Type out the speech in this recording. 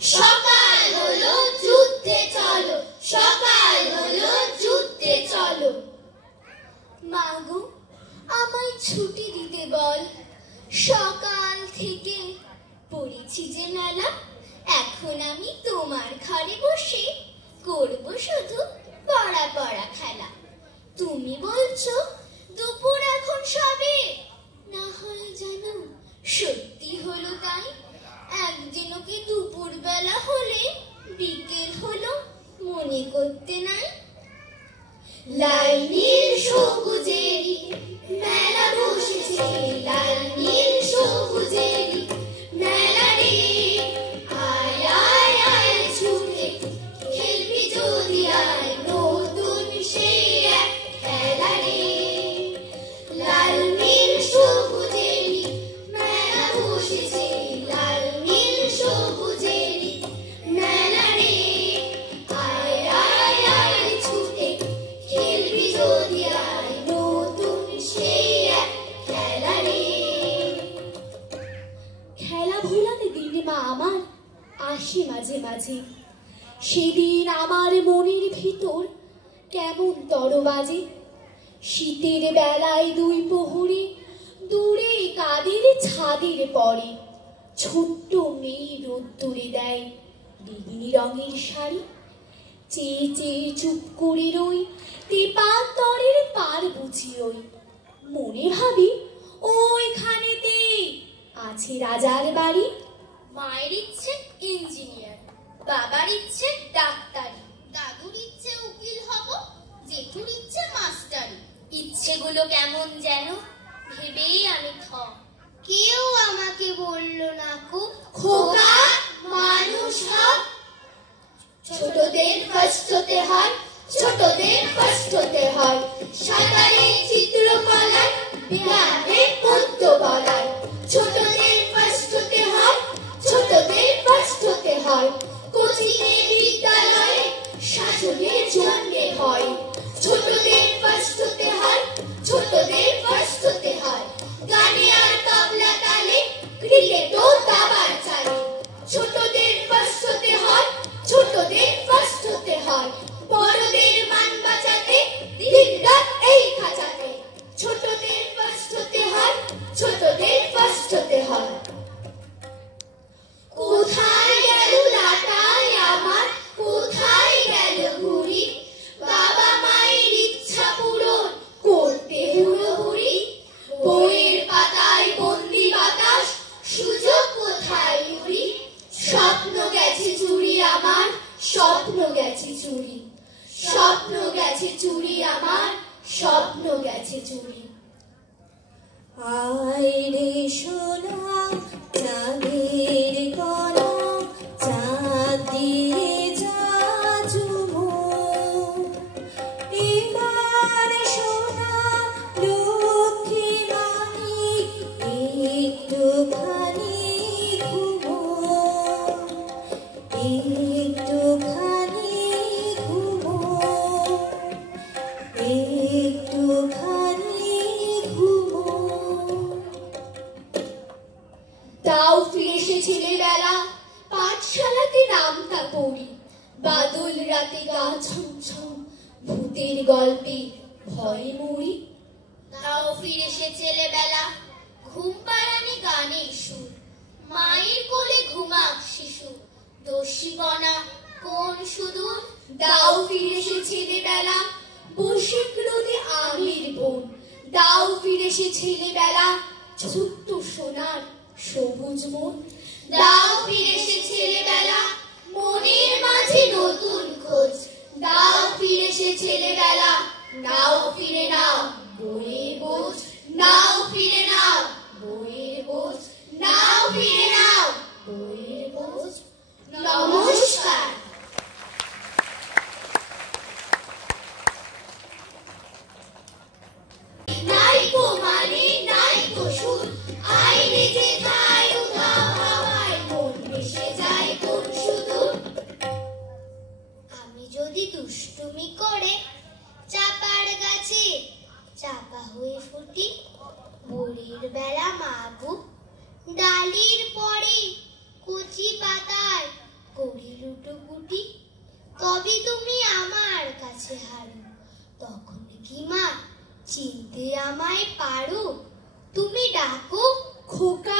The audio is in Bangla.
সকাল হলো যুদ্ধে চলো, সকাল হলো যুদ্ধে চলো। মাগো আমায় ছুটি দিতে বল, সকাল থেকে পড়েছি যে মেলা। এখন আমি তোমার ঘরে বসে করব শুধু পড়া পড়া খেলা। তুমি বলছো দুপুর এখন সবে, না হয় জানো সত্যি হলো তাই। একদিনও কি দুপুর বেলা হলে বিকেল হলো মনে করতে নাই? লাল নীল সবুজেরই মেলা বসেছে, লাল নীল সবুজেরই মেলা রে। আয় আয় আয় ছুটে খেলবি যদি আয়, নতুন সেই এক খেলা রে। লাল নীল সবুজেরই মেলা বসেছে, লাল নীল সবুজেরই মেলা রে। আয় আয় আয় ছুটে খেলবি যদি আয়, নতুন সেই এক খেলা রে। খেলা ভোলাতে দিন মা আমার আসে মাঝে মাঝে, সেদিন আমার মনের ভিতর কেমন তর বাজে। শীতের বেলায় দুই প্রহরে দূরে কাদের ছাদের পরে ছোট্ট মেয়ে রোদ্দুরে দেয় বেগুনি রঙের শাড়ি। চেয়ে চেয়ে চুপ করে রই তেপান্তরের পার বুঝি ওই, মনে ভাবি ওইখানেতে আছে রাজার বাড়ি। মায়ের ইচ্ছে ইঞ্জিনিয়ার, বাবার ইচ্ছে ডাক্তারি, দাদুর ইচ্ছে উকিল হব, জেঠুর ইচ্ছে মাস্টারি। ইচ্ছেগুলো কেমন যেন ভেবেই আমি থ। কেউ আমাকে বলল না খুব খোকা মানুষ হব। ছোটদের ফার্স্ট হতে হয়, ছোটদের ফার্স্ট হতে হয়। সাঁতারে চিত্রকলায়, বিজ্ঞানে পদ্য বলায়। ছোটদের ফার্স্ট হতে হয়, ছোটদের ফার্স্ট হতে হয়। কোচিংয়ে বিদ্যালয়ে শাসনের জন্যে হয়। ছোটদের ফার্স্ট হতে হয়, ছোটদের ফার্স্ট হতে হয়। গানে আর তবলা তালে, ক্রিকেটও দাবার চালে। ছোটদের ফার্স্ট হতে হয়, ছোটদের ফার্স্ট হতে হয়। বড়দের মান বাঁচাতে দিন রাত এই খাঁচাতে। ছোটদের ফার্স্ট হতে হয়, ছোটদের ফার্স্ট হতে হয়। কোথায় গেল লাটাই আমার, কোথায় গেল ঘুড়ি? বাবা মায়ের ইচ্ছা পূরণ করতে হুড়োহুড়ি। বইয়ের পাতায় বন্দি বাতাস, সুযোগ কোথায় উড়ি? স্বপ্ন গেছে চুরি আমার, স্বপ্ন গেছে চুরি। স্বপ্ন গেছে চুরি আমার, স্বপ্ন গেছে চুরি। আয় রে সোনা চাঁদের কণা, চাঁদ দিয়ে যা ঝুমুর। এবার সোনা লক্ষ্মী রানী একটুখানি ঘুমোর, একটুখানি ঘুমোর, একটুখানি ঘুমোর। তাও ফিরে এসে ছেলেবেলা, পাঠশালাতে নামতা পড়ি। বাদল রাতে গা ছমছম, ভূতের গল্পে ভয়ে মরি। তাও ফিরে এসে ছেলেবেলা, ঘুম পাড়ানি গানের সুর। মায়ের কোলে ঘুমাক শিশু, দস্যিপনা কোন সুদূর। দাও ফিরে এসে ছেলেবেলা, বসে রোদে আমের বন। দাও ফিরে এসে ছেলেবেলা, ছোট্ট সোনার সবুজ মন। দাও ফিরে এসে ছেলেবেলা, মনের মাঝে নতুন খোঁজ। দাও ফিরে এসে ছেলেবেলা, নাও ফিরে নাও বইয়ের বোঝ। নাও ফিরে নাও বইয়ের বোঝ, নাও ফিরে নাও বইয়ের বোঝ। নমস্কার। নাইকো মানে নাইকো সুর, আইনে যে যায় উধাও হাওয়ায়, মন ভেসে যায় কোন সুদূর। আমি যদি দুষ্টুমি করে চাপার গাছে চাপা হয়ে ফুটি, ভোরের বেলা যদি তুমি আমার কাছে হারো, তখন কি মা চিনতে আমায় পারো? তুমি ডাকো খোকা